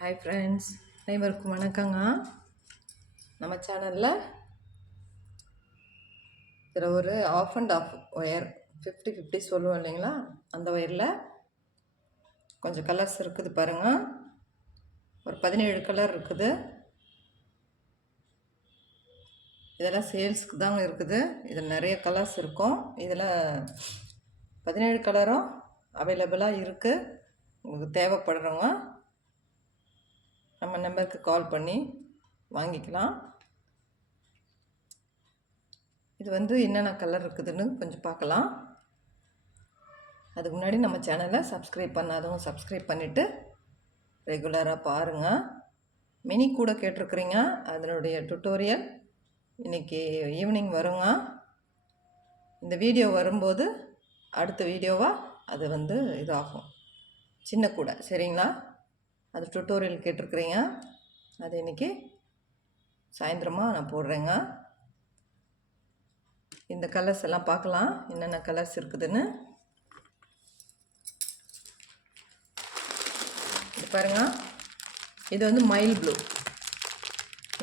Hi friends அனைவருக்கும் வணக்கங்க. நம்ம சேனலில் இதில் ஒரு half and half wire fifty fifty சொல்லுவோம் இல்லைங்களா? அந்த ஒயரில் கொஞ்சம் கலர்ஸ் இருக்குது பாருங்கள் ஒரு பதினேழு கலர் இருக்குது. இதெல்லாம் சேல்ஸ்க்கு தாங்க இருக்குது. இதில் நிறைய கலர்ஸ் இருக்கும். இதில் பதினேழு கலரும் அவைலபிளாக இருக்குது உங்களுக்கு தேவைப்படுறவங்க நம்ம நம்பருக்கு கால் பண்ணி வாங்கிக்கலாம். இது வந்து என்னென்ன கலர் இருக்குதுன்னு கொஞ்சம் பார்க்கலாம். அதுக்கு முன்னாடி நம்ம சேனலை சப்ஸ்கிரைப் பண்ணாதவங்க சப்ஸ்கிரைப் பண்ணிவிட்டு ரெகுலராக பாருங்கள் மினி கூட கேட்டிருக்குறீங்க அதனுடைய டுட்டோரியல் இன்றைக்கி ஈவினிங் வருங்க. இந்த வீடியோ வரும்போது அடுத்த வீடியோவாக அது வந்து இதாகும். சின்ன கூடை சரிங்களா? அது டுட்டோரியல் கேட்டிருக்கிறீங்க. அது இன்றைக்கி சாயந்தரமாக நான் போடுறேங்க. இந்த கலர்ஸ் எல்லாம் பார்க்கலாம். என்னென்ன கலர்ஸ் இருக்குதுன்னு. இது பாருங்க. இது வந்து மைல் ப்ளூ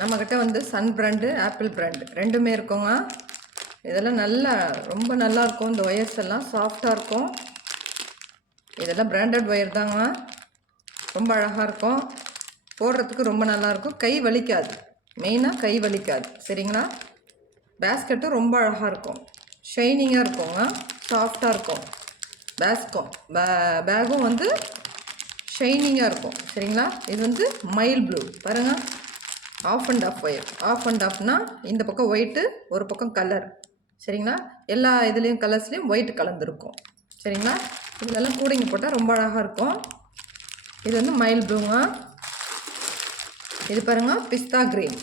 நம்மக்கிட்ட வந்து சன் பிராண்டு ஆப்பிள் பிராண்டு ரெண்டுமே இருக்குங்க. இதெல்லாம் நல்லா ரொம்ப நல்லா இருக்கும். இந்த ஒயர்ஸ் எல்லாம் சாஃப்டாக இருக்கும். இதெல்லாம் பிராண்டட் ஒயர் தாங்க. ரொம்ப அழகாக இருக்கும். போடுறதுக்கு ரொம்ப நல்லாயிருக்கும் கை வலிக்காது. மெயினாக கை வலிக்காது. சரிங்களா? பேஸ்கெட்டும் ரொம்ப அழகாக இருக்கும். ஷைனிங்காக இருக்குங்க. சாஃப்டாக இருக்கும். பேஸ்கும் பேகும் வந்து ஷைனிங்காக இருக்கும். சரிங்களா? இது வந்து மைல் ப்ளூ பாருங்கள் half and half wire half and ஆஃப்னால் இந்த பக்கம் ஒயிட்டு ஒரு பக்கம் கலர் சரிங்களா? எல்லா இதுலேயும் கலர்ஸ்லேயும் ஒயிட் கலந்துருக்கும். சரிங்களா? இதெல்லாம் கூடைங்க போட்டால் ரொம்ப அழகாக இருக்கும். இது வந்து மயில் ப்ளூங்க இது பாருங்க பிஸ்தா க்ரீன்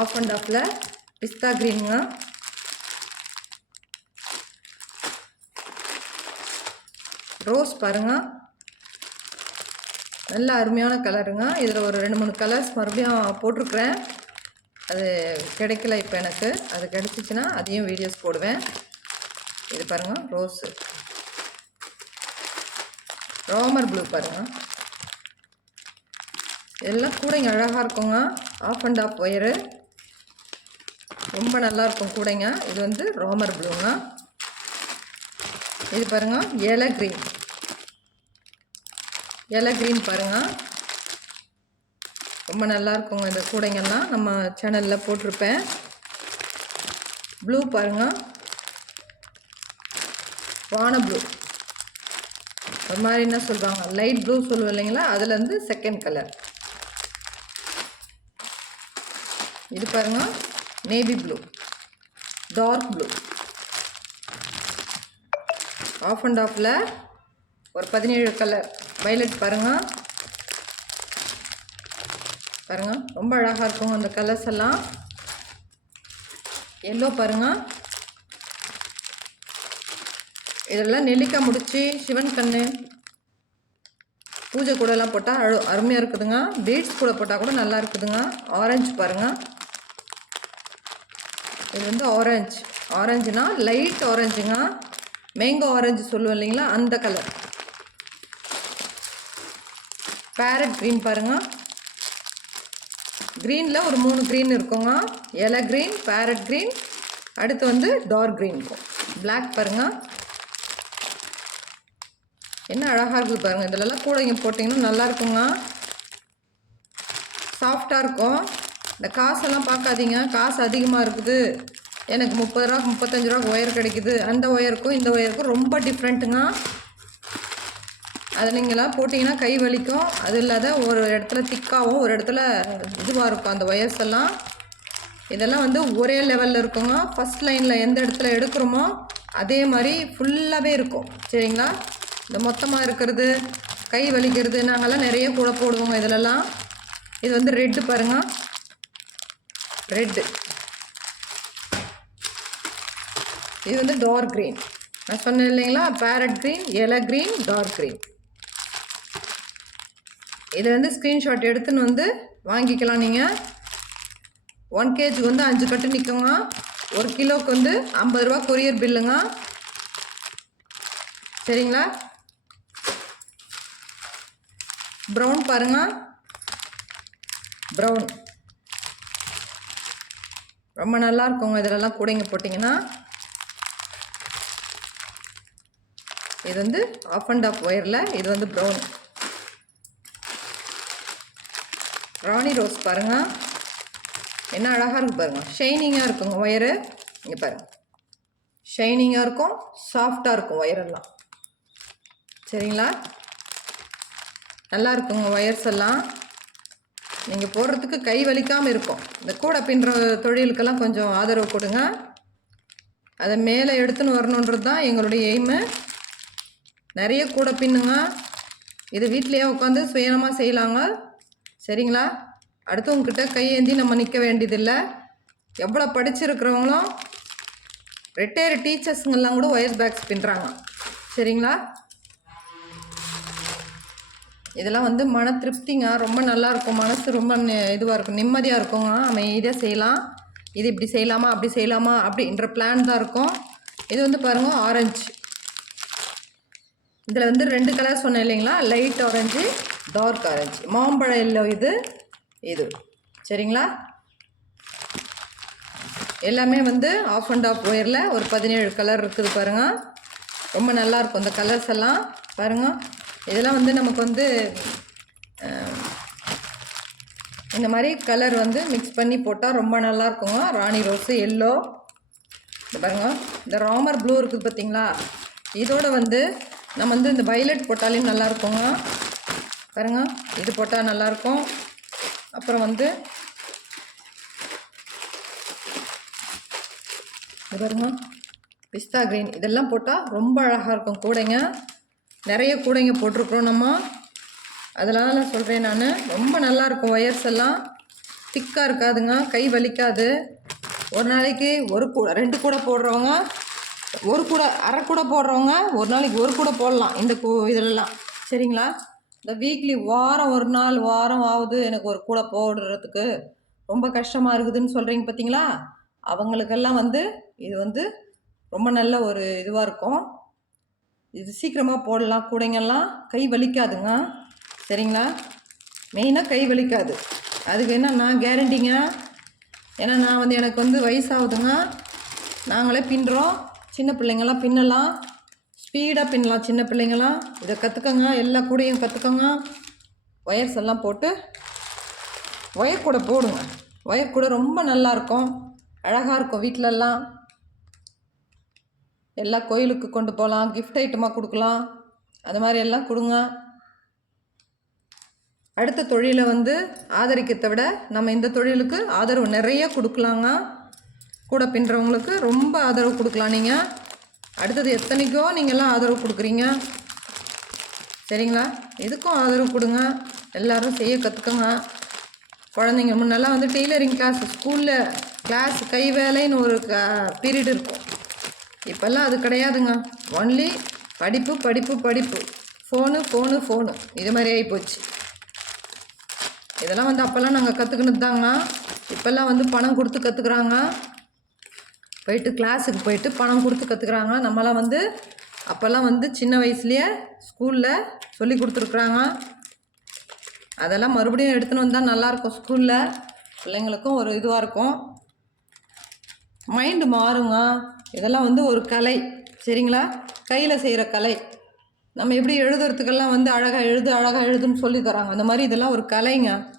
ஆஃப் அண்ட் ஆஃபில் பிஸ்தா க்ரீனுங்க ரோஸ் பாருங்க. நல்ல அருமையான கலருங்க இதில் ஒரு ரெண்டு மூணு கலர்ஸ் மறுபடியும் போட்டிருக்குறேன். அது கிடைக்கல இப்போ எனக்கு. அது கிடச்சிச்சின்னா அதையும் வீடியோஸ் போடுவேன். இது பாருங்கள் ரோஸு ரோமர் ப்ளூ பாருங்கள் எல்லாம் கூடைங்க அழகாக இருக்குங்க. ஆஃப் அண்ட் ஆஃப் ஒயரு ரொம்ப நல்லா இருக்கும் கூடைங்க. இது வந்து ரோமர் ப்ளூங்க இது பாருங்க ஏலை க்ரீன் ஏலை க்ரீன் பாருங்க. ரொம்ப நல்லா இருக்குங்க இந்த கூடைங்கெல்லாம். நம்ம சேனலில் போட்டிருப்பேன். ப்ளூ பாருங்க. வான ப்ளூ ஒரு மாதிரி என்ன சொல்லுவாங்க? லைட் ப்ளூ சொல்லுவோம் இல்லைங்களா? அதுலேருந்து செகண்ட் கலர் இது பாருங்க. Navy blue dark blue half and ஆஃபில் ஒரு பதினேழு கலர் வைலட் பாருங்க. பாருங்க. ரொம்ப அழகாக இருக்கும் அந்த கலர்ஸ் எல்லாம். எல்லோ பாருங்கள் இதெல்லாம் நெல்லிக்காய் முடிச்சு சிவன் கண்ணு பூஜை கூடலாம் போட்டால் அழு அருமையாக இருக்குதுங்க. பீட்ஸ் கூட போட்டால் கூட நல்லா இருக்குதுங்க. ஆரஞ்சு பாருங்கள் இது வந்து ஆரஞ்சு ஆரஞ்சுனா லைட் ஆரஞ்சுங்க மேங்கோ ஆரஞ்சு சொல்லுவோம் இல்லைங்களா? அந்த கலர் பேரட் க்ரீன் பாருங்கள் க்ரீனில் ஒரு மூணு க்ரீன் இருக்குங்க. இலை க்ரீன் பேரட் க்ரீன் அடுத்து வந்து டார்க் க்ரீன் இருக்கும். பிளாக் பாருங்கள் என்ன அழகாக இருக்குது பாருங்கள் இதிலெல்லாம் கூடைங்க போட்டிங்கன்னா நல்லா இருக்குங்க சாஃப்டாக இருக்கும். இந்த காசெல்லாம் பார்க்காதீங்க. காசு அதிகமாக இருக்குது. எனக்கு முப்பது ரூபா முப்பத்தஞ்சு ரூபா ஒயர் கிடைக்குது. அந்த ஒயருக்கும் இந்த ஒயருக்கும் ரொம்ப டிஃப்ரெண்ட்டுங்க அது நீங்களாம் போட்டிங்கன்னா கை வலிக்கும். அது இல்லாத ஒரு இடத்துல திக்காகவும் ஒரு இடத்துல இதுவாக இருக்கும் அந்த ஒயர்ஸ் எல்லாம். இதெல்லாம் வந்து ஒரே லெவலில் இருக்குங்க. ஃபஸ்ட் லைனில் எந்த இடத்துல எடுக்கிறோமோ அதே மாதிரி ஃபுல்லாகவே இருக்கும். சரிங்களா? இந்த மொத்தமாக இருக்கிறது கை வலிக்கிறது நாங்கள்லாம் நிறைய கூட போடுவோங்க இதிலெல்லாம். இது வந்து ரெட்டு பாருங்கள் ரெட்டு இது வந்து டார்க் க்ரீன் நான் சொன்னேன் இல்லைங்களா? பேரட் க்ரீன் எலை க்ரீன் டார்க் க்ரீன் இது வந்து ஸ்க்ரீன்ஷாட் எடுத்துன்னு வந்து வாங்கிக்கலாம் நீங்கள் ஒன் கேஜிக்கு வந்து அஞ்சு கட்டு நிற்குங்க ஒரு கிலோவுக்கு வந்து ஐம்பது ரூபா கொரியர் பில்லுங்க சரிங்களா? ப்ரௌன் பாருங்க. ப்ரௌன் ரொம்ப நல்லா இருக்குங்க. இதிலெல்லாம் கூடைங்க போட்டிங்கன்னா. இது வந்து ஆஃப் அண்ட் ஆஃப் ஒயரில் இது வந்து ப்ரௌன் ராணி ரோஸ் பாருங்க. என்ன அழகாக இருக்கு பாருங்க. ஷைனிங்காக இருக்குங்க ஒயரு இங்கே பாருங்க. ஷைனிங்காக இருக்கும். சாஃப்டாக இருக்கும் ஒயரெல்லாம் சரிங்களா? நல்லா இருக்குங்க ஒயர்ஸ் எல்லாம். நீங்கள் போடுறதுக்கு கை வலிக்காமல் இருக்கும். இந்த கூடை பின்னுற தொழிலுக்கெல்லாம் கொஞ்சம் ஆதரவு கொடுங்க. அதை மேலே எடுத்துன்னு வரணுன்றது தான் எங்களுடைய எய்மு நிறைய கூடை பின்னுங்க. இது வீட்டிலையே உட்காந்து சுயனமாக செய்யலாங்க. சரிங்களா? அடுத்தவங்கக்கிட்ட கையேந்தி நம்ம நிற்க வேண்டியதில்லை. எவ்வளோ படிச்சிருக்கிறவங்களும் ரிட்டையர்டு டீச்சர்ஸுங்கெல்லாம் கூட ஒயர் பேக்ஸ் பின்னுறாங்க. சரிங்களா? இதெல்லாம் வந்து மன திருப்திங்க. ரொம்ப நல்லா இருக்கும் மனசு ரொம்ப இதுவாக இருக்கும். நிம்மதியாக இருக்குங்க அமைதியாக செய்யலாம். இது இப்படி செய்யலாமா? அப்படி செய்யலாமா? அப்படின்ற பிளான் தான் இருக்கும். இது வந்து பாருங்கள் ஆரஞ்சு. இதில் வந்து ரெண்டு கலர் சொன்னேன் இல்லைங்களா? Light orange dark orange. மாம்பழம் எல்லோ இது. இது. சரிங்களா? எல்லாமே வந்து ஆஃப் அண்ட் ஆஃப் ஒயரில் ஒரு பதினேழு கலர் இருக்குது பாருங்கள் ரொம்ப நல்லாயிருக்கும் இந்த கலர்ஸ் எல்லாம். பாருங்கள் இதெல்லாம் வந்து நமக்கு வந்து இந்த மாதிரி கலர் வந்து மிக்ஸ் பண்ணி போட்டால் ரொம்ப நல்லா இருக்குங்க. ராணி ரோஸு எல்லோ இந்த பாருங்க. இந்த ராமர் ப்ளூ இருக்குது பார்த்தீங்களா இதோட வந்து நம்ம வந்து இந்த வைலட் போட்டாலையும் நல்லா இருக்குங்க. பாருங்க. இது போட்டால் நல்லாயிருக்கும் அப்புறம் வந்து இது பாருங்க. பிஸ்தா கிரீன் இதெல்லாம் போட்டால் ரொம்ப அழகாக இருக்கும். கூடைங்க. நிறைய கூடைங்க போட்டிருக்கிறோம் நம்ம. நான் சொல்கிறேன் நான். ரொம்ப நல்லா இருக்கும் ஒயர்ஸ் எல்லாம். திக்காக இருக்காதுங்க. கை வலிக்காது. ஒரு நாளைக்கு ஒரு கூட ரெண்டு கூடை போடுறவங்க ஒரு கூடை அரை கூடை போடுறவங்க ஒரு நாளைக்கு ஒரு கூடை போடலாம் இந்த கூ இதிலலாம். சரிங்களா? இந்த வீக்லி வாரம் ஒரு நாள் வாரம் ஆகுது எனக்கு ஒரு கூடை போடுறதுக்கு. ரொம்ப கஷ்டமாக இருக்குதுன்னு சொல்கிறீங்க பார்த்தீங்களா அவங்களுக்கெல்லாம் வந்து இது வந்து ரொம்ப நல்ல ஒரு இதுவாக இருக்கும். இது சீக்கிரமாக போடலாம். கூடைங்கெல்லாம் கை வலிக்காதுங்க. சரிங்களா? மெயினாக கை வலிக்காது. அதுக்கு என்ன நான் கேரண்டிங்க ஏன்னா நான் வந்து எனக்கு வந்து வயசாகுதுங்க. நாங்களே பின்னுறோம். சின்ன பிள்ளைங்களாம் பின்னலாம். ஸ்பீடாக பின்னலாம் சின்ன பிள்ளைங்களாம் இதை கற்றுக்கங்க எல்லா கூடையும் கற்றுக்கங்க ஒயர்ஸ் எல்லாம் போட்டு ஒயர் கூட போடுங்க. ஒயர் கூட ரொம்ப நல்லாயிருக்கும் அழகாக இருக்கும் வீட்டிலலாம் எல்லா கோயிலுக்கு கொண்டு போகலாம் கிஃப்ட் ஐட்டமாக கொடுக்கலாம். அது மாதிரி எல்லாம் கொடுங்க. அடுத்த தொழிலை வந்து ஆதரிக்கிறதை விட நம்ம இந்த தொழிலுக்கு ஆதரவு நிறைய கொடுக்கலாங்க. கூட பின்னுறவங்களுக்கு ரொம்ப ஆதரவு கொடுக்கலாம் நீங்கள் அடுத்தது எத்தனைக்கோ நீங்கள்லாம் ஆதரவு கொடுக்குறீங்க. சரிங்களா? இதுக்கும் ஆதரவு கொடுங்க. எல்லோரும் செய்ய கற்றுக்கோங்க குழந்தைங்க முன்னெல்லாம் வந்து டெய்லரிங் கிளாஸ் ஸ்கூலில் கிளாஸ் கை வேலைன்னு ஒரு பீரியட் இருக்கும். இப்போல்லாம் அது கிடையாதுங்க. ஒன்லி படிப்பு படிப்பு படிப்பு. ஃபோனு ஃபோனு ஃபோனு இது மாதிரி ஆகிப்போச்சு இதெல்லாம் வந்து அப்போல்லாம் நாங்கள் கற்றுக்கினது தாங்க. இப்போல்லாம் வந்து பணம் கொடுத்து கற்றுக்குறாங்க போயிட்டு கிளாஸுக்கு போயிட்டு பணம் கொடுத்து கற்றுக்குறாங்க நம்மலாம் வந்து அப்போல்லாம் வந்து சின்ன வயசுலேயே ஸ்கூலில் சொல்லி கொடுத்துருக்குறாங்க. அதெல்லாம் மறுபடியும் எடுத்துன்னு வந்தால் நல்லாயிருக்கும் ஸ்கூலில் பிள்ளைங்களுக்கும் ஒரு இதுவாக இருக்கும். மைண்டு மாறுங்க இதெல்லாம் வந்து ஒரு கலை. சரிங்களா? கையில் செய்கிற கலை. நம்ம எப்படி எழுதுறதுக்கெல்லாம் வந்து அழகாக எழுது அழகாக எழுதுன்னு சொல்லி தராங்க. அந்த மாதிரி இதெல்லாம் ஒரு கலைங்க.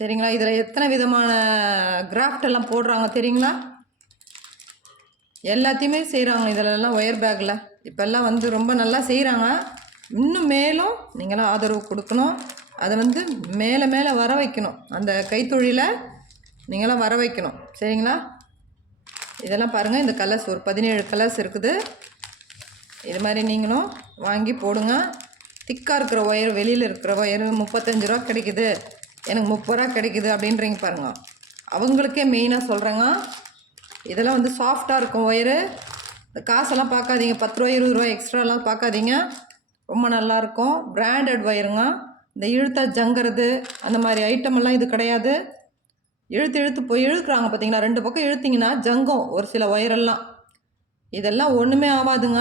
சரிங்களா? இதில் எத்தனை விதமான கிராஃப்ட் எல்லாம் போடுறாங்க தெரியுங்களா? எல்லாத்தையுமே செய்கிறாங்க இதிலெல்லாம் ஒயர் பேக்கில் இப்போல்லாம் வந்து ரொம்ப நல்லா செய்கிறாங்க இன்னும் மேலும் நீங்களாம் ஆதரவு கொடுக்கணும். அதை வந்து மேலே மேலே வர வைக்கணும். அந்த கைத்தொழிலை நீங்களாம் வர வைக்கணும். சரிங்களா? இதெல்லாம் பாருங்கள் இந்த கலர்ஸ் ஒரு பதினேழு கலர்ஸ் இருக்குது. இது மாதிரி நீங்களும் வாங்கி போடுங்க. திக்காக இருக்கிற ஒயர் வெளியில் இருக்கிற ஒயர் முப்பத்தஞ்சு ரூபா கிடைக்குது. எனக்கு முப்பது ரூபா கிடைக்குது அப்படின்றீங்க பாருங்க. அவங்களுக்கே மெயினாக சொல்கிறேங்க இதெல்லாம் வந்து சாஃப்டாக இருக்கும் ஒயரு இந்த காசெல்லாம் பார்க்காதீங்க. பத்து ரூபா இருபது ரூபா எக்ஸ்ட்ராலாம் பார்க்காதீங்க. ரொம்ப நல்லாயிருக்கும் பிராண்டட் ஒயருங்க இந்த இழுத்தா ஜங்கிறது அந்த மாதிரி ஐட்டம் எல்லாம் இது கிடையாது. இழுத்து இழுத்து போய் இழுக்கிறாங்க பார்த்தீங்களா ரெண்டு பக்கம் இழுத்திங்கன்னா ஜங்கம் ஒரு சில ஒயரெல்லாம் இதெல்லாம் ஒன்றுமே ஆகாதுங்க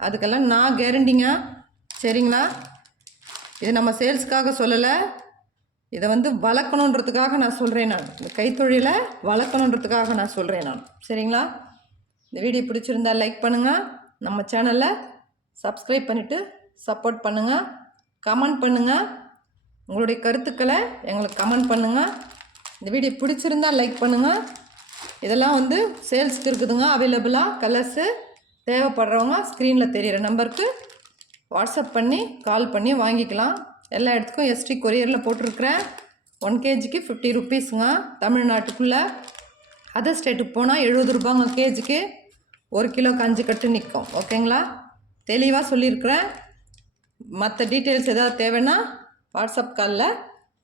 அதுக்கெல்லாம் நான் கேரண்டிங்க சரிங்களா? இது நம்ம சேல்ஸ்க்காக சொல்லலை. இதை வந்து வளர்க்கணுன்றதுக்காக நான் சொல்கிறேன் நான். இந்த கைத்தொழிலை வளர்க்கணுன்றதுக்காக நான் சொல்கிறேன் நான். சரிங்களா? இந்த வீடியோ பிடிச்சிருந்தா லைக் பண்ணுங்கள் நம்ம சேனலை சப்ஸ்கிரைப் பண்ணிவிட்டு சப்போர்ட் பண்ணுங்கள் கமெண்ட் பண்ணுங்கள் உங்களுடைய கருத்துக்களை எங்களுக்கு கமெண்ட் பண்ணுங்கள் இந்த வீடியோ பிடிச்சிருந்தா லைக் பண்ணுங்கள் இதெல்லாம் வந்து சேல்ஸ்க்கு இருக்குதுங்க. அவைலபிளாக கலர்ஸு தேவைப்படுறவங்க ஸ்க்ரீனில் தெரிகிற நம்பருக்கு வாட்ஸ்அப் பண்ணி கால் பண்ணி வாங்கிக்கலாம். எல்லா இடத்துக்கும் எஸ்டி கொரியரில் போட்டிருக்கிறேன். ஒன் கேஜிக்கு ஃபிஃப்டி ருபீஸுங்க தமிழ்நாட்டுக்குள்ளே அதர் ஸ்டேட்டுக்கு போனால் எழுபது ரூபாங்க கேஜிக்கு ஒரு கிலோக்கு அஞ்சு கட்டு நிற்கும் ஓகேங்களா தெளிவாக சொல்லியிருக்கிறேன். மற்ற டீட்டெயில்ஸ் ஏதாவது தேவைன்னா வாட்ஸ்அப் காலில்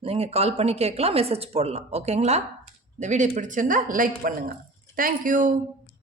நீங்கள் கால் பண்ணி கேட்கலாம் மெசேஜ் போடலாம். ஓகேங்களா இந்த வீடியோ பிடிச்சிருந்தா லைக் பண்ணுங்கள் தேங்க்யூ